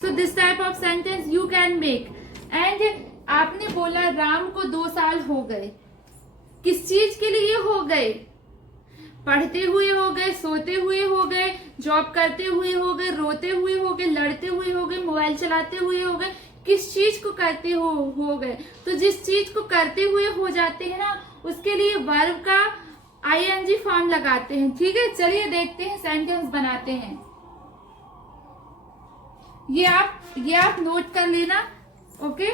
So this type of sentence you can make. And आपने बोला राम को 2 साल हो गए, किस चीज के लिए हो गए? पढ़ते हुए हो गए, सोते हुए हो गए, जॉब करते हुए हो गए, रोते हुए हो गए, लड़ते हुए हो गए, मोबाइल चलाते हुए हो गए, किस चीज को करते हो गए? तो जिस चीज को करते हुए हो जाते हैं ना, उसके लिए वर्ब का ing फॉर्म लगाते हैं। ठीक है, चलिए देखते हैं, सेंटेंस बनाते हैं। ये आप नोट कर लेना। ओके,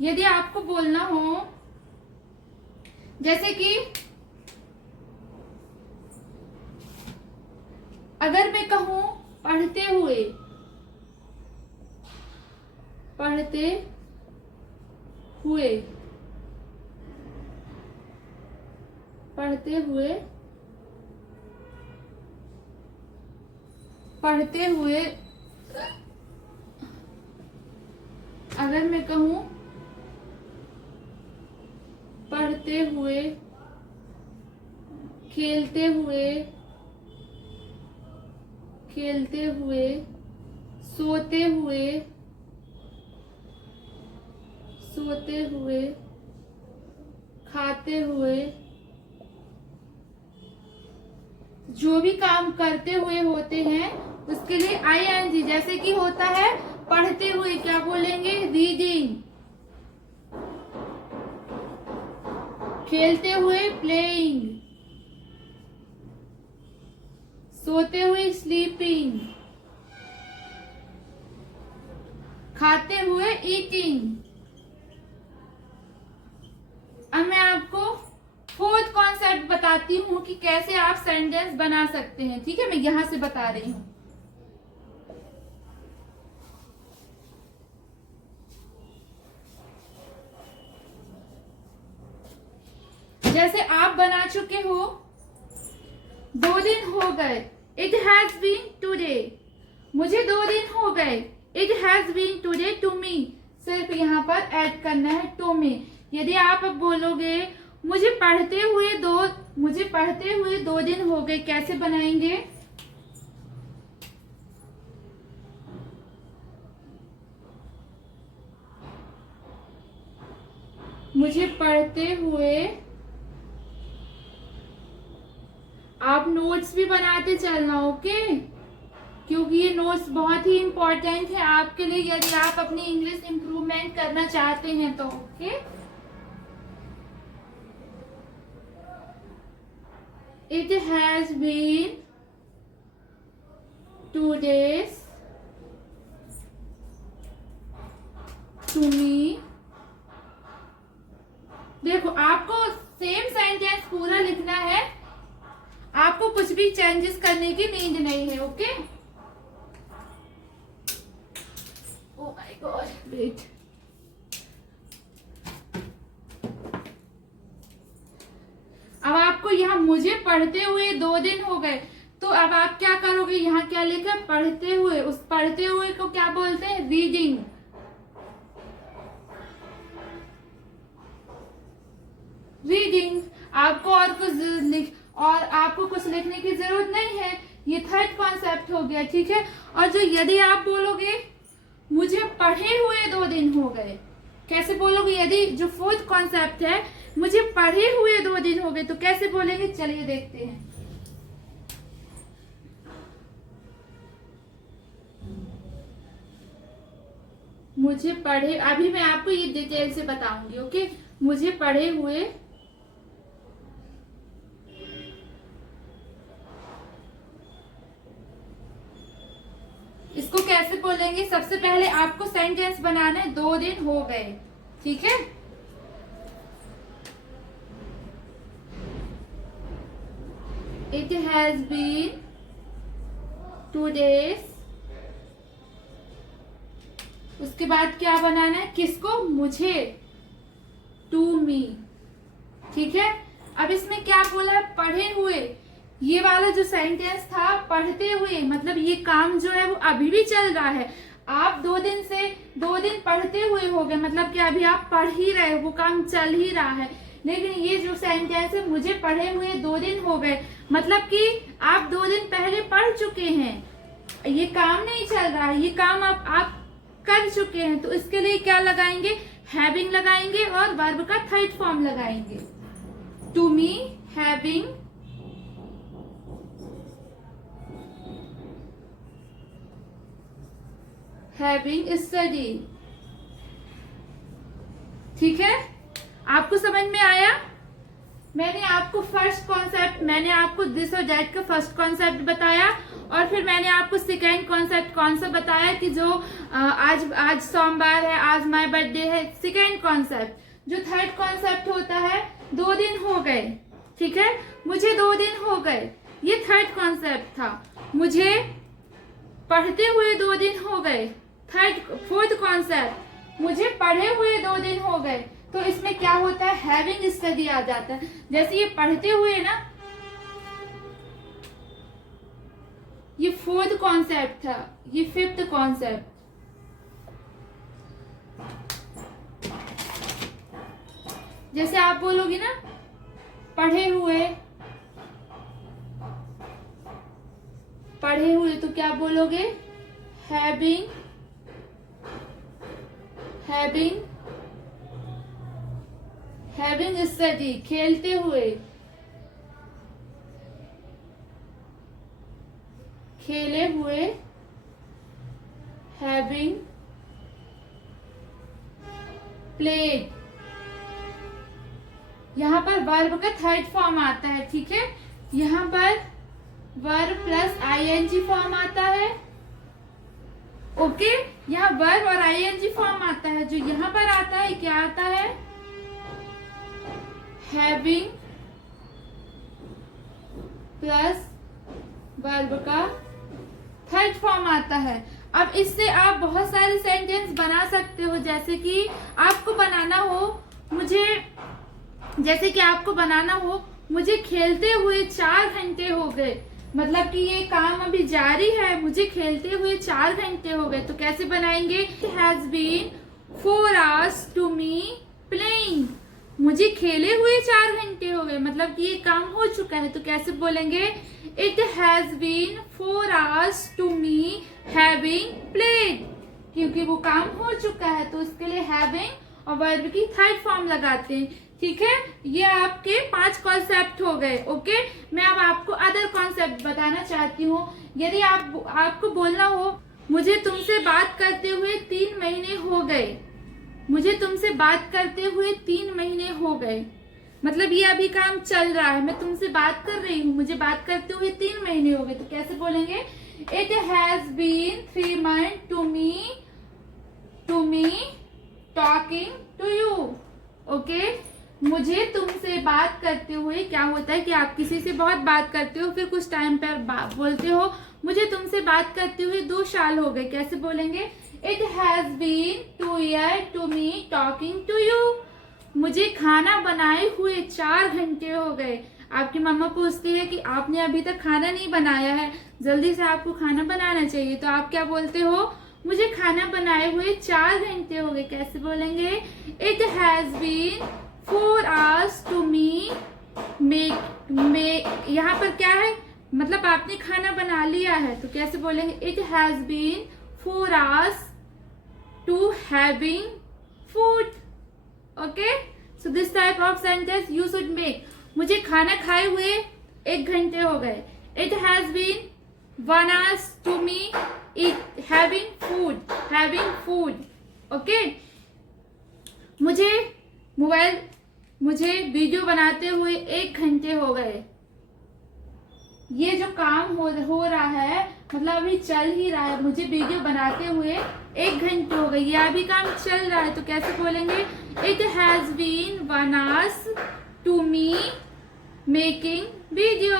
यदि आपको बोलना हो, जैसे कि अगर मैं कहूं पढ़ते हुए, पढ़ते हुए, पढ़ते हुए, पढ़ते हुए, अगर मैं कहूं पढ़ते हुए, खेलते हुए, खेलते हुए, सोते हुए, सोते हुए, खाते हुए, जो भी काम करते हुए होते हैं उसके लिए ing, जैसे कि होता है पढ़ते हुए क्या बोलेंगे? रीडिंग। खेलते हुए प्लेइंग, सोते हुए स्लीपिंग, खाते हुए ईटिंग। अब मैं आपको फोर्थ कॉन्सेप्ट बताती हूँ कि कैसे आप सेंटेंस बना सकते हैं। ठीक है, मैं यहां से बता रही हूं। जैसे आप बना चुके हो, 2 दिन हो गए, इट हैज बीन टूडे। मुझे 2 दिन हो गए, it has been two day to me. सिर्फ यहाँ पर ऐड करना है टू मी। यदि आप अब बोलोगे मुझे पढ़ते हुए 2 दिन हो गए, कैसे बनाएंगे? मुझे पढ़ते हुए, आप नोट्स भी बनाते चलना। ओके, क्योंकि ये नोट्स बहुत ही इंपॉर्टेंट है आपके लिए, यदि आप अपनी इंग्लिश इंप्रूवमेंट करना चाहते हैं तो। Okay, it has been 2 days to me. देखो, आपको सेम सेंटेंस पूरा लिखना है, आपको कुछ भी चेंजेस करने की नीड नहीं है। Okay, oh my god, wait. अब आपको यहाँ मुझे पढ़ते हुए 2 दिन हो गए, तो अब आप क्या करोगे? यहाँ क्या लिखा? पढ़ते हुए। उस पढ़ते हुए को क्या बोलते हैं? रीडिंग। रीडिंग। आपको आपको कुछ लिखने की जरूरत नहीं है। ये थर्ड कॉन्सेप्ट हो गया। ठीक है, और जो यदि आप बोलोगे मुझे पढ़े हुए 2 दिन हो गए, कैसे बोलोगे? यदि जो फोर्थ कॉन्सेप्ट है, मुझे पढ़े हुए 2 दिन हो गए, तो कैसे बोलेंगे? चलिए देखते हैं। मुझे पढ़े, अभी मैं आपको ये डिटेल से बताऊंगी। ओके, मुझे पढ़े हुए, इसको कैसे बोलेंगे? सबसे पहले आपको सेंटेंस बनाना है 2 दिन हो गए। ठीक है, इट हैज बीन 2 days। उसके बाद क्या बनाना है? किसको? मुझे, टू मी। ठीक है, अब इसमें क्या बोला है? पढ़े हुए। ये वाला जो सेंटेंस था पढ़ते हुए, मतलब ये काम जो है वो अभी भी चल रहा है। आप 2 दिन पढ़ते हुए हो गए, मतलब कि अभी आप पढ़ ही रहे हो, वो काम चल ही रहा है। लेकिन ये जो सेंटेंस है, मुझे पढ़े हुए 2 दिन हो गए, मतलब कि आप 2 दिन पहले पढ़ चुके हैं, ये काम नहीं चल रहा है, ये काम आप कर चुके हैं। तो इसके लिए क्या लगाएंगे, हैविंग लगाएंगे और वर्ब का थर्ड फॉर्म लगाएंगे। To me having study. ठीक है, आपको समझ में आया? मैंने आपको फर्स्ट कॉन्सेप्ट, मैंने आपको दिस और दैट का फर्स्ट कॉन्सेप्ट बताया, और फिर मैंने आपको सेकेंड कॉन्सेप्ट कौन सा बताया कि जो आज सोमवार है, आज माय बर्थडे है, सेकेंड कॉन्सेप्ट। जो थर्ड कॉन्सेप्ट होता है, 2 दिन हो गए, ठीक है, मुझे 2 दिन हो गए, ये थर्ड कॉन्सेप्ट था। मुझे पढ़ते हुए 2 दिन हो गए, फोर्थ कॉन्सेप्ट, मुझे पढ़े हुए 2 दिन हो गए। तो इसमें क्या होता है, हैविंग स्टडी आ जाता है। जैसे ये पढ़ते हुए ना, ये फोर्थ कॉन्सेप्ट था, ये फिफ्थ कॉन्सेप्ट। जैसे आप बोलोगे ना पढ़े हुए तो क्या बोलोगे, हैविंग स्टडी, खेलते हुए, खेले हुए, हैविंग प्लेड। यहाँ पर वर्ब का थर्ड फॉर्म आता है, ठीक है, यहाँ पर वर्ब प्लस आईएनजी फॉर्म आता है। ओके, यहाँ वर्ब और आईएनजी फॉर्म आता है। जो यहाँ पर आता है, क्या आता है, हैविंग प्लस वर्ब का थर्ड फॉर्म आता है। अब इससे आप बहुत सारे सेंटेंस बना सकते हो। जैसे कि आपको बनाना हो, मुझे खेलते हुए 4 घंटे हो गए, मतलब कि ये काम अभी जारी है, मुझे खेलते हुए 4 घंटे हो गए। तो कैसे बनाएंगे, It has been 4 hours to me playing, मुझे खेले हुए 4 घंटे हो गए, मतलब कि ये काम हो चुका है। तो कैसे बोलेंगे, It has been 4 hours to me having played, क्योंकि वो काम हो चुका है। तो इसके लिए हैविंग और वर्ब की थर्ड फॉर्म लगाते हैं। ठीक है, ये आपके 5 कॉन्सेप्ट हो गए। ओके, मैं अब आपको अदर कॉन्सेप्ट बताना चाहती हूँ। यदि आपको बोलना हो, मुझे तुमसे बात करते हुए 3 महीने हो गए, मुझे तुमसे बात करते हुए 3 महीने हो गए, मतलब ये अभी काम चल रहा है, मैं तुमसे बात कर रही हूँ, मुझे बात करते हुए 3 महीने हो गए। तो कैसे बोलेंगे, It has been 3 months to me talking to you। Okay, मुझे तुमसे बात करते हुए, क्या होता है कि आप किसी से बहुत बात करते हो, फिर कुछ टाइम पर बोलते हो मुझे तुमसे बात करते हुए 2 साल हो गए। कैसे बोलेंगे, It has been 2 years to me talking to you। मुझे खाना बनाए हुए 4 घंटे हो गए। आपकी मम्मा पूछती है कि आपने अभी तक खाना नहीं बनाया है, जल्दी से आपको खाना बनाना चाहिए। तो आप क्या बोलते हो, मुझे खाना बनाए हुए 4 घंटे हो गए। कैसे बोलेंगे, It has been 4 hours to me make। यहाँ पर क्या है, मतलब आपने खाना बना लिया है। तो कैसे बोलेंगे, It has been 4 hours to having food। Okay, so this type of sentence you should make। मुझे खाना खाए हुए 1 घंटे हो गए। It has been 1 hour to me having food। Okay, मुझे वीडियो बनाते हुए 1 घंटे हो गए। ये जो काम हो रहा है, मतलब अभी चल ही रहा है, मुझे वीडियो बनाते हुए 1 घंटे हो गए, ये अभी काम चल रहा है। तो कैसे बोलेंगे, It has been 1 hour to me making video।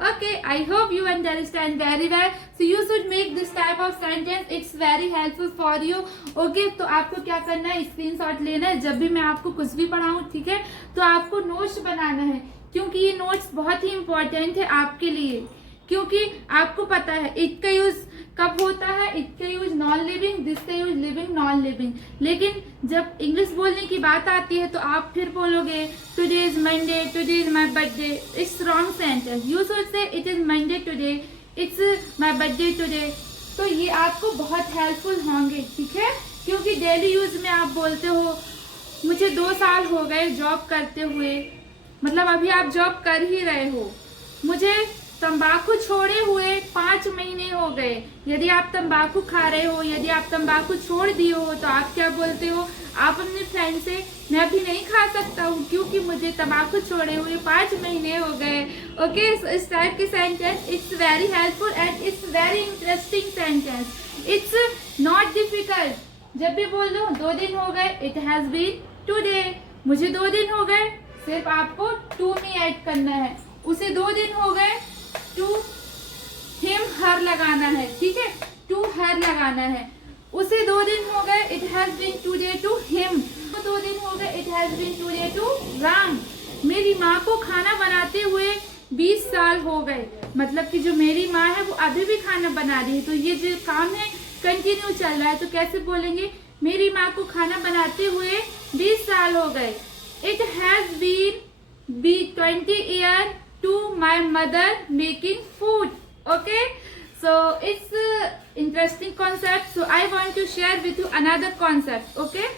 Okay, I hope you understand very well। So you should make this type of sentence, it's very helpful for you। Okay, तो आपको क्या करना है, स्क्रीनशॉट लेना है जब भी मैं आपको कुछ भी पढ़ाऊँ, ठीक है। तो आपको नोट्स बनाना है, क्योंकि ये नोट्स बहुत ही इम्पोर्टेंट है आपके लिए, क्योंकि आपको पता है इट का यूज कब होता है, इट का यूज नॉन लिविंग, दिस का यूज लिविंग, नॉन लिविंग। लेकिन जब इंग्लिश बोलने की बात आती है तो आप फिर बोलोगे today is Monday, today is my birthday. It's wrong sentence. You should say it is Monday today, it's my birthday today. तो ये आपको बहुत हेल्पफुल होंगे, ठीक है, क्योंकि डेली यूज में आप बोलते हो मुझे 2 साल हो गए जॉब करते हुए, मतलब अभी आप जॉब कर ही रहे हो। मुझे तंबाकू छोड़े हुए 5 महीने हो गए। यदि आप तंबाकू खा रहे हो, यदि आप तंबाकू छोड़ दिए हो तो आप क्या बोलते हो, आप अपने फ्रेंड से मैं अभी नहीं खा सकता हूँ क्योंकि मुझे तंबाकू छोड़े हुए 5 महीने हो गए। ओके, इस टाइप की sentence it's very helpful and it's very interesting sentence. It's not difficult. जब भी बोल दो 2 दिन हो गए, इट हैज बीन टुडे। मुझे 2 दिन हो गए, सिर्फ आपको टू में ऐड करना है। उसे 2 दिन हो गए, टू हिम हर लगाना है, ठीक है, टू हर लगाना है। उसे 2 दिन हो गए, it has been two day to him. 2 दिन हो गए, it has been two day to Ram. मेरी माँ को खाना बनाते हुए 20 साल हो गए, मतलब कि जो मेरी माँ है वो अभी भी खाना बना रही है, तो ये जो काम है कंटिन्यू चल रहा है। तो कैसे बोलेंगे, मेरी माँ को खाना बनाते हुए 20 साल हो गए। It has been 20 years to my mother making food. Okay, so it's interesting concept, so I want to share with you another concept. Okay.